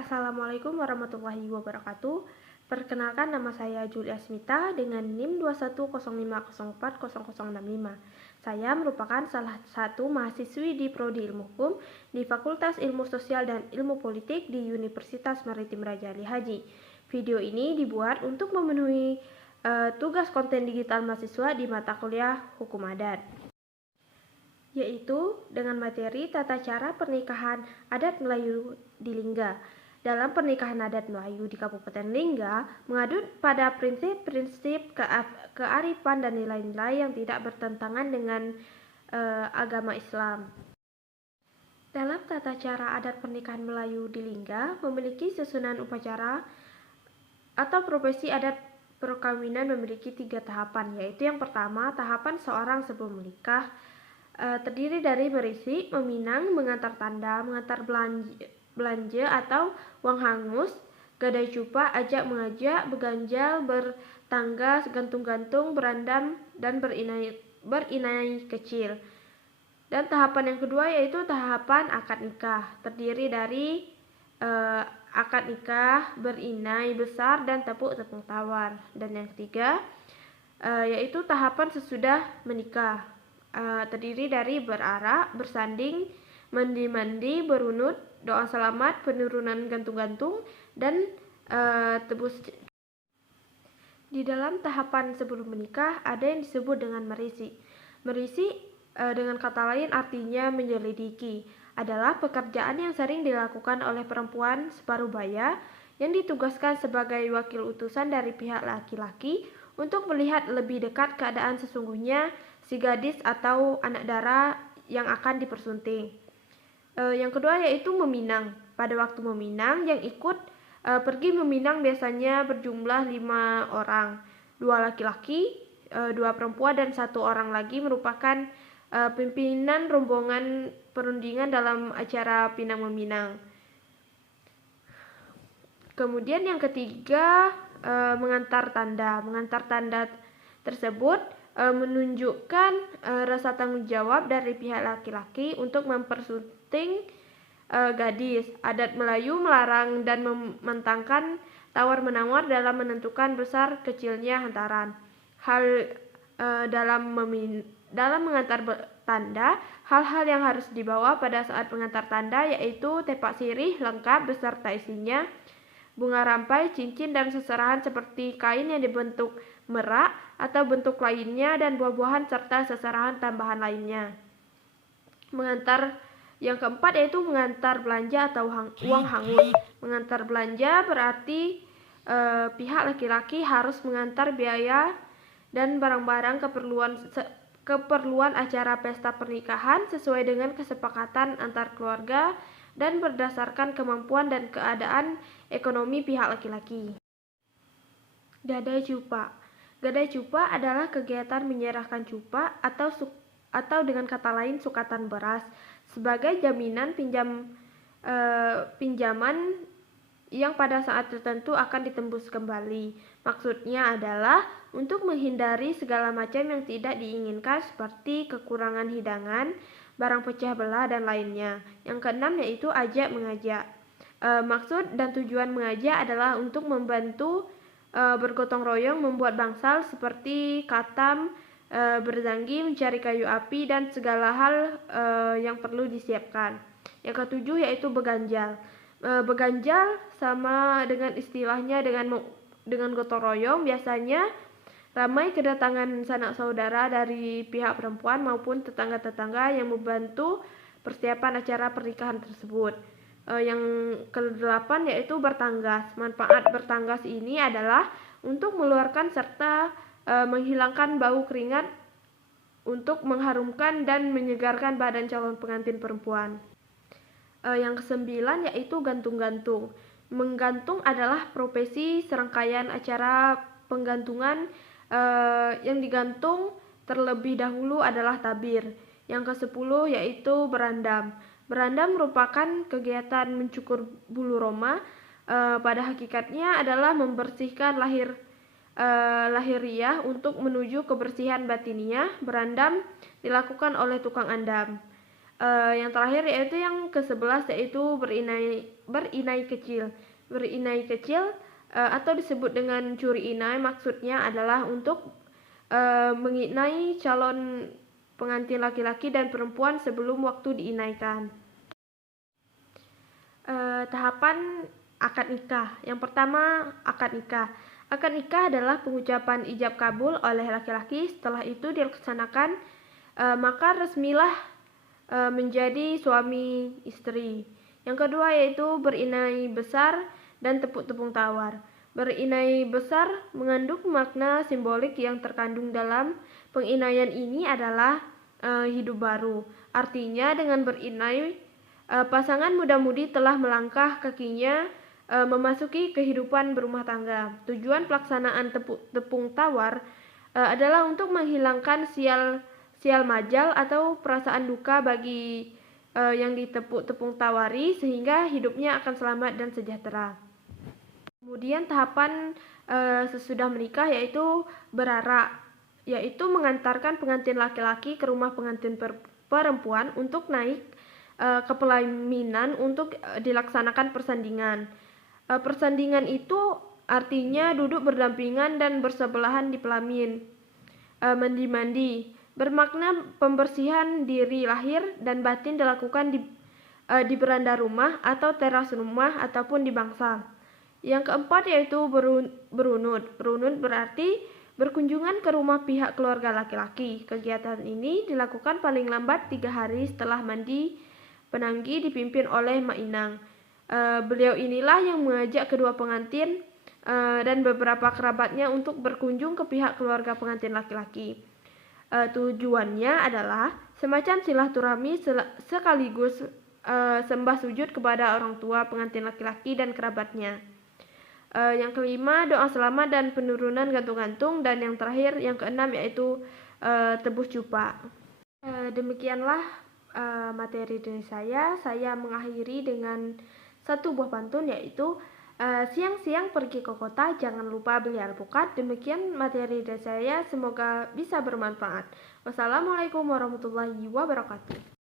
Assalamualaikum warahmatullahi wabarakatuh. Perkenalkan, nama saya Julia Smita dengan NIM 21050400065. Saya merupakan salah satu mahasiswi di Prodi Ilmu Hukum di Fakultas Ilmu Sosial dan Ilmu Politik di Universitas Maritim Raja Ali Haji. Video ini dibuat untuk memenuhi tugas konten digital mahasiswa di mata kuliah Hukum Adat, yaitu dengan materi tata cara pernikahan adat Melayu di Lingga. Dalam pernikahan adat Melayu di Kabupaten Lingga mengadut pada prinsip-prinsip kearifan dan nilai-nilai yang tidak bertentangan dengan agama Islam. Dalam tata cara adat pernikahan Melayu di Lingga memiliki susunan upacara atau profesi adat perkawinan memiliki 3 tahapan, yaitu yang pertama, tahapan seorang sebelum menikah, terdiri dari merisi, meminang, mengantar tanda, mengantar belanja atau uang hangus, gadai cupa, ajak mengajak, beganjal, bertangga, gantung-gantung, berandam, dan berinai kecil. Dan tahapan yang kedua yaitu tahapan akad nikah, terdiri dari akad nikah, berinai besar, dan tepuk tawar. Dan yang ketiga yaitu tahapan sesudah menikah, terdiri dari berarak, bersanding, mandi-mandi, berunut, doa selamat, penurunan gantung-gantung, dan tebus. Di dalam tahapan sebelum menikah ada yang disebut dengan merisi. Merisi dengan kata lain artinya menyelidiki, adalah pekerjaan yang sering dilakukan oleh perempuan separuh baya yang ditugaskan sebagai wakil utusan dari pihak laki-laki untuk melihat lebih dekat keadaan sesungguhnya si gadis atau anak dara yang akan dipersunting. Yang kedua yaitu meminang. Pada waktu meminang, yang ikut pergi meminang biasanya berjumlah 5 orang, 2 laki-laki, 2 perempuan, dan 1 orang lagi merupakan pimpinan rombongan perundingan dalam acara pinang meminang. Kemudian yang ketiga mengantar tanda. Mengantar tanda tersebut menunjukkan rasa tanggung jawab dari pihak laki-laki untuk mempersunting gadis. Adat Melayu melarang dan mementangkan tawar-menawar dalam menentukan besar kecilnya hantaran. Dalam mengantar tanda, hal-hal yang harus dibawa pada saat mengantar tanda yaitu tepak sirih lengkap beserta isinya, bunga rampai, cincin, dan seserahan seperti kain yang dibentuk merak atau bentuk lainnya, dan buah-buahan serta seserahan tambahan lainnya. Yang keempat yaitu mengantar belanja atau uang hangus. Mengantar belanja berarti pihak laki-laki harus mengantar biaya dan barang-barang keperluan acara pesta pernikahan sesuai dengan kesepakatan antar keluarga dan berdasarkan kemampuan dan keadaan ekonomi pihak laki-laki. Gadai cupa. Gadai cupa adalah kegiatan menyerahkan cupa atau dengan kata lain sukatan beras sebagai jaminan pinjaman yang pada saat tertentu akan ditembus kembali. Maksudnya adalah untuk menghindari segala macam yang tidak diinginkan seperti kekurangan hidangan, barang pecah belah, dan lainnya. Yang keenam yaitu ajak mengajak. Maksud dan tujuan mengajak adalah untuk membantu bergotong royong membuat bangsal seperti katam, berzanggi, mencari kayu api, dan segala hal yang perlu disiapkan. Yang ketujuh yaitu beganjal. Beganjal sama dengan istilahnya dengan gotong royong, biasanya ramai kedatangan sanak saudara dari pihak perempuan maupun tetangga-tetangga yang membantu persiapan acara pernikahan tersebut. Yang ke-8 yaitu bertanggas. Manfaat bertanggas ini adalah untuk mengeluarkan serta menghilangkan bau keringat untuk mengharumkan dan menyegarkan badan calon pengantin perempuan. Yang ke-9 yaitu gantung-gantung. Menggantung adalah profesi serangkaian acara penggantungan. Yang digantung terlebih dahulu adalah tabir. Yang ke-10 yaitu berandam. Berandam merupakan kegiatan mencukur bulu roma. Pada hakikatnya adalah membersihkan lahiriah untuk menuju kebersihan batiniah. Berandam dilakukan oleh tukang andam. Yang terakhir yaitu yang ke-11 yaitu berinai kecil. Berinai kecil atau disebut dengan curi inai maksudnya adalah untuk menginai calon pengantin laki-laki dan perempuan sebelum waktu diinaikan. Tahapan akad nikah. Yang pertama, akad nikah. Akad nikah adalah pengucapan ijab kabul oleh laki-laki. Setelah itu dilaksanakan, maka resmilah menjadi suami istri. Yang kedua yaitu berinai besar dan tepuk-tepung tawar. Berinai besar mengandung makna simbolik yang terkandung dalam penginaian ini adalah hidup baru. Artinya dengan berinai, pasangan muda-mudi telah melangkah kakinya memasuki kehidupan berumah tangga. Tujuan pelaksanaan tepung tawar adalah untuk menghilangkan sial majal atau perasaan duka bagi yang ditepung tawari sehingga hidupnya akan selamat dan sejahtera. Kemudian tahapan sesudah menikah yaitu berarak, yaitu mengantarkan pengantin laki-laki ke rumah pengantin perempuan untuk naik ke pelaminan untuk dilaksanakan persandingan. Persandingan itu artinya duduk berdampingan dan bersebelahan di pelamin. Mandi-mandi bermakna pembersihan diri lahir dan batin dilakukan di beranda rumah atau teras rumah ataupun di bangsal. Yang keempat yaitu berunut. Berunut berarti berkunjungan ke rumah pihak keluarga laki-laki. Kegiatan ini dilakukan paling lambat 3 hari setelah mandi penanggi dipimpin oleh Mak Inang. Beliau inilah yang mengajak kedua pengantin dan beberapa kerabatnya untuk berkunjung ke pihak keluarga pengantin laki-laki. Tujuannya adalah semacam silaturahmi sekaligus sembah sujud kepada orang tua pengantin laki-laki dan kerabatnya. Yang kelima doa selamat dan penurunan gantung-gantung, dan yang terakhir yang keenam yaitu tebus cupa. Demikianlah materi dari saya mengakhiri dengan satu buah pantun yaitu siang-siang pergi ke kota, jangan lupa beli alpukat. Demikian materi dari saya, semoga bisa bermanfaat. Wassalamualaikum warahmatullahi wabarakatuh.